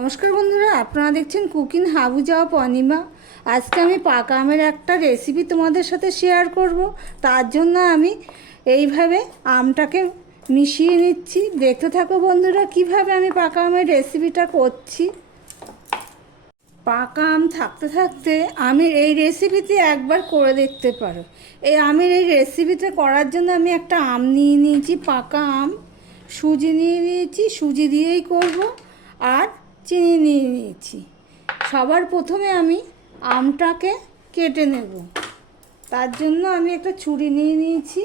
নমস্কার বন্ধুরা, আপনারা দেখছেন কুকিং হাবুজা অনিমা। আজকে আমি পাকা আমের একটা রেসিপি তোমাদের সাথে শেয়ার করব। তার জন্য আমি এইভাবে আমটাকে মিশিয়ে নিচ্ছি। দেখতে থাকো বন্ধুরা কিভাবে আমি পাকা আমের রেসিপিটা করছি। পাকা আম থাকতে থাকতে আমের এই রেসিপিতে একবার করে দেখতে পারো। এই আমের এই রেসিপিটা করার জন্য আমি একটা আম নিয়ে নিয়েছি, পাকা আম। সুজি নিয়ে নিয়েছি, সুজি দিয়েই করব। আর চিনি নিয়ে নিয়েছি। সবার প্রথমে আমি আমটাকে কেটে নেব। তার জন্য আমি একটা ছুরি নিয়ে নিয়েছি।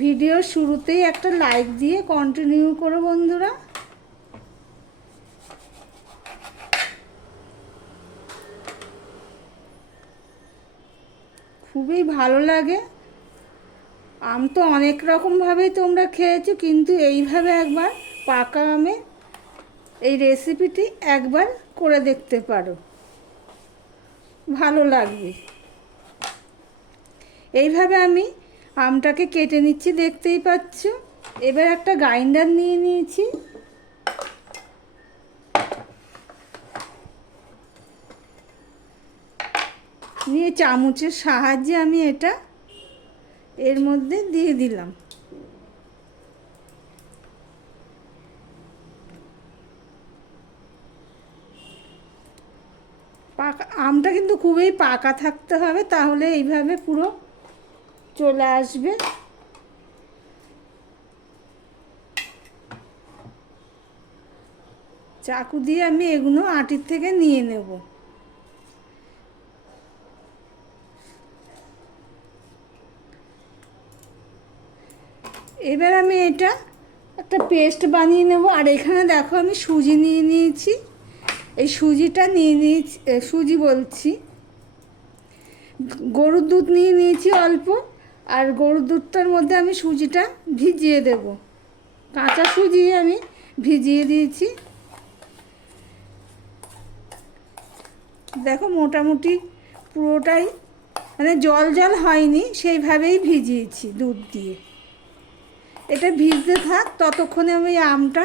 ভিডিওর শুরুতেই একটা লাইক দিয়ে কন্টিনিউ করো বন্ধুরা। খুবই ভালো লাগে। আম তো অনেক রকমভাবেই তোমরা খেয়েছো, কিন্তু এইভাবে একবার পাকা আমে এই রেসিপিটি একবার করে দেখতে পারো, ভালো লাগবে। এইভাবে আমি আমটাকে কেটে নিচ্ছি, দেখতেই পাচ্ছ। এবার একটা গ্রাইন্ডার নিয়ে নিয়েছি। নিয়ে চামচের সাহায্যে আমি এটা এর মধ্যে দিয়ে দিলাম। পাকা আমটা কিন্তু খুবই পাকা থাকতে হবে, তাহলে এইভাবে পুরো চলে আসবে। চাকু দিয়ে আমি এগুলো আটির থেকে নিয়ে নেব। এবার আমি এটা একটা পেস্ট বানিয়ে নেব। আর এখানে দেখো আমি সুজি নিয়ে নিয়েছি। এই সুজিটা নিয়ে নিয়েছি, সুজি বলছি, গরুর দুধ নিয়ে নিয়েছি অল্প। আর গরুর দুধটার মধ্যে আমি সুজিটা ভিজিয়ে দেব। কাঁচা সুজি আমি ভিজিয়ে দিয়েছি। দেখো মোটামুটি পুরোটাই মানে জল জল হয়নি, সেইভাবেই ভিজিয়েছি দুধ দিয়ে। এটা ভিজতে থাক, ততক্ষণে আমি আমটা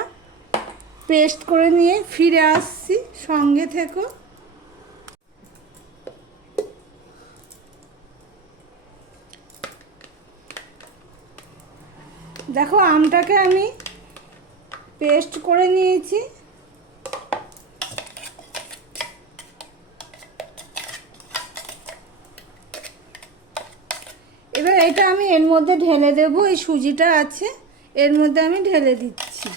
পেস্ট করে নিয়ে ফিরে আসছি। সঙ্গে থেকো। দেখো আমটাকে আমি পেস্ট করে নিয়েছি। এবার এটা আমি এর মধ্যে ঢেলে দেব। এই সুজিটা আছে, এর মধ্যে আমি ঢেলে দিচ্ছি।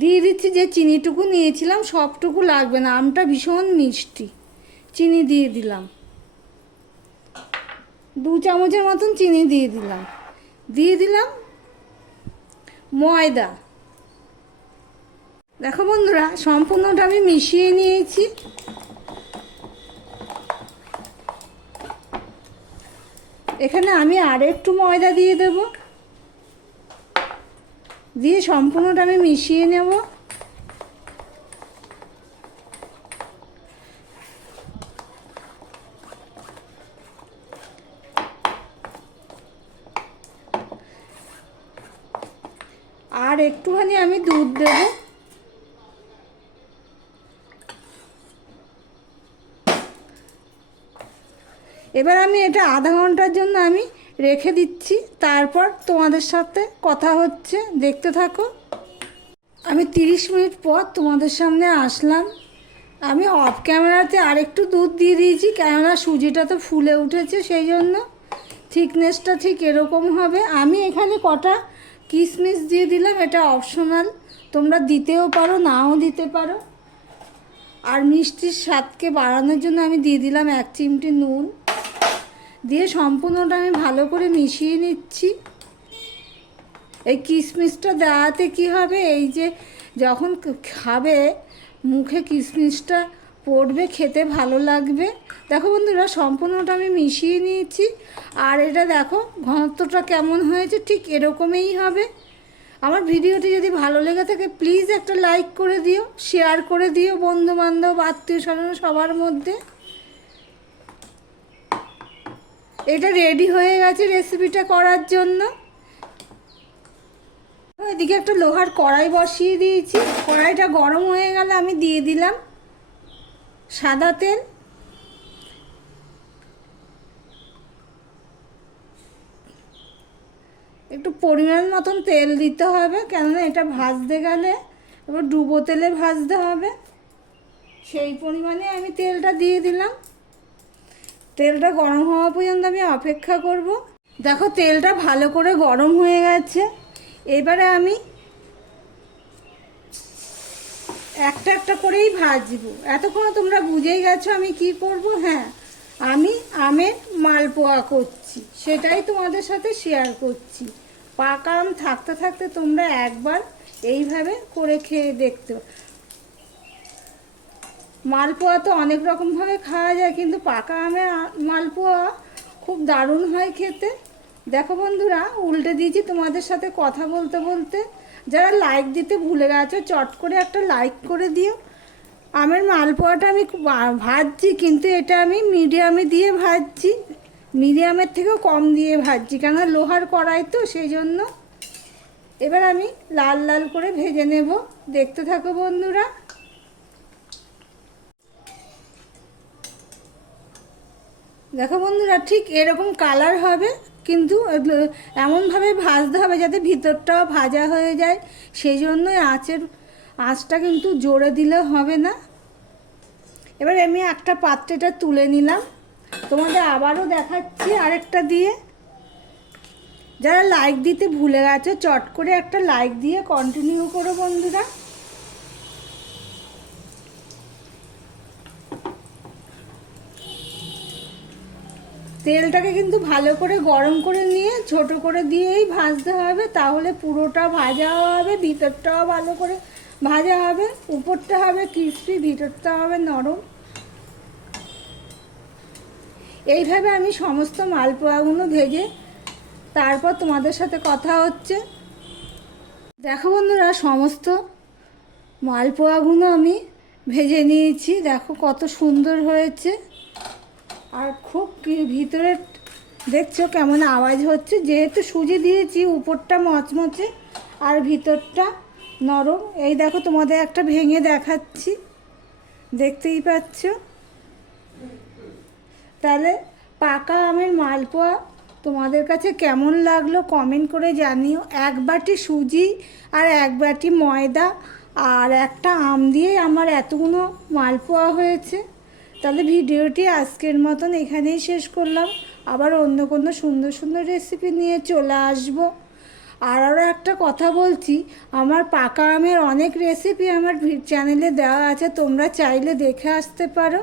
দিয়ে দিচ্ছি যে চিনিটুকু নিয়েছিলাম, সবটুকু লাগবে না, আমটা ভীষণ মিষ্টি। চিনি দিয়ে দিলাম, 2 চামচের মতন চিনি দিয়ে দিলাম। দিয়ে দিলাম ময়দা। দেখো বন্ধুরা, সম্পূর্ণটা আমি মিশিয়ে নিয়েছি। এখানে আমি আর একটু ময়দা দিয়ে দেব, দিয়ে সম্পূর্ণটা আমি মিশিয়ে নেব। আর একটুখানি আমি দুধ দেব। এবার আমি এটা আধা ঘন্টার জন্য আমি রেখে দিচ্ছি। তারপর তোমাদের সাথে কথা হচ্ছে, দেখতে থাকো। আমি 30 মিনিট পর তোমাদের সামনে আসলাম। আমি অফ ক্যামেরাতে আরেকটু দুধ দিয়ে দিয়েছি, কেননা সুজিটা তো ফুলে উঠেছে, সেই জন্য থিকনেসটা ঠিক এরকম হবে। আমি এখানে কটা কিশমিশ দিয়ে দিলাম, এটা অপশনাল, তোমরা দিতেও পারো নাও দিতে পারো। আর মিষ্টির স্বাদকে বাড়ানোর জন্য আমি দিয়ে দিলাম 1 চিমটি নুন। দিয়ে সম্পূর্ণটা আমি ভালো করে মিশিয়ে নিচ্ছি। এই কিশমিশটা দেওয়াতে কি হবে, এই যে যখন খাবে মুখে কিশমিশটা পড়বে, খেতে ভালো লাগবে। দেখো বন্ধুরা, সম্পূর্ণটা আমি মিশিয়ে নিয়েছি। আর এটা দেখো ঘনত্বটা কেমন হয়েছে, ঠিক এরকমই হবে। আমার ভিডিওটি যদি ভালো লেগে থাকে প্লিজ একটা লাইক করে দিও, শেয়ার করে দিও বন্ধুবান্ধব, আত্মীয় স্বজন সবার মধ্যে। এটা রেডি হয়ে গেছে রেসিপিটা করার জন্য। এদিকে একটা লোহার কড়াই বসিয়ে দিয়েছি, কড়াইটা গরম হয়ে গেলে আমি দিয়ে দিলাম সাদা তেল। একটু পরিমাণ মতন তেল দিতে হবে, কেননা এটা ভাজতে গেলে এবার ডুবো তেলে ভাজতে হবে, সেই পরিমাণে আমি তেলটা দিয়ে দিলাম। তেলটা গরম হওয়া পর্যন্ত আমি অপেক্ষা করব। দেখো তেলটা ভালো করে গরম হয়ে গেছে। এবারে আমি একটা একটা করেই ভাজবো। এতক্ষণ তোমরা বুঝেই গেছো আমি কি করব। হ্যাঁ, আমি আমের মালপোয়া করছি, সেটাই তোমাদের সাথে শেয়ার করছি। পাকা আম থাকতে থাকতে তোমরা একবার এইভাবে করে খেয়ে দেখতে। মালপোয়া তো অনেক রকমভাবে খাওয়া যায়, কিন্তু পাকা আমের মালপোয়া খুব দারুণ হয় খেতে। দেখো বন্ধুরা, উল্টে দিয়েছি তোমাদের সাথে কথা বলতে বলতে। যারা লাইক দিতে ভুলে গেছো চট করে একটা লাইক করে দিও। আমের মালপোয়াটা আমি ভাজছি, কিন্তু এটা আমি মিডিয়ামে দিয়ে ভাজছি, মিডিয়ামের থেকেও কম দিয়ে ভাজছি, কেননা লোহার কড়াই তো সেই জন্য। এবার আমি লাল লাল করে ভেজে নেব, দেখতে থাকো বন্ধুরা। দেখো বন্ধুরা, ঠিক এরকম কালার হবে, কিন্তু এমনভাবে ভাজতে হবে যাতে ভিতরটাও ভাজা হয়ে যায়। সেই জন্যই আঁচটা কিন্তু জোরে দিলে হবে না। এবার আমি একটা পাত্রটা তুলে নিলাম, তোমাদের আবারও দেখাচ্ছি আরেকটা দিয়ে। যারা লাইক দিতে ভুলে গেছো চট করে একটা লাইক দিয়ে কন্টিনিউ করো বন্ধুরা। তেলটাকে কিন্তু ভালো করে গরম করে নিয়ে ছোট করে দিয়েই ভাজতে হবে, তাহলে পুরোটা ভাজা হবে, ভিতরটাও ভালো করে ভাজা হবে। উপরটা হবে ক্রিস্পি, ভিতরটা হবে নরম। এইভাবে আমি সমস্ত মালপোয়াগুলো ভেজে তারপর তোমাদের সাথে কথা হচ্ছে। দেখো বন্ধুরা, সমস্ত মালপোয়াগুলো আমি ভেজে নিয়েছি। দেখো কত সুন্দর হয়েছে, আর খুব ভিতরে দেখছো কেমন আওয়াজ হচ্ছে। যেহেতু সুজি দিয়েছি, উপরটা মচমচে আর ভিতরটা নরম। এই দেখো তোমাদের একটা ভেঙে দেখাচ্ছি, দেখতেই পাচ্ছ। তাহলে পাকা আমের মালপোয়া তোমাদের কাছে কেমন লাগলো কমেন্ট করে জানিও। এক বাটি সুজি আর এক বাটি ময়দা আর একটা আম দিয়ে আমার এতগুলো মালপোয়া হয়েছে। তাহলে ভিডিওটি আজকের মতন এখানেই শেষ করলাম। আবার অন্য কোনো সুন্দর সুন্দর রেসিপি নিয়ে চলে আসব। আরও একটা কথা বলছি, আমার পাকা আমের অনেক রেসিপি আমার চ্যানেলে দেওয়া আছে, তোমরা চাইলে দেখে আসতে পারো।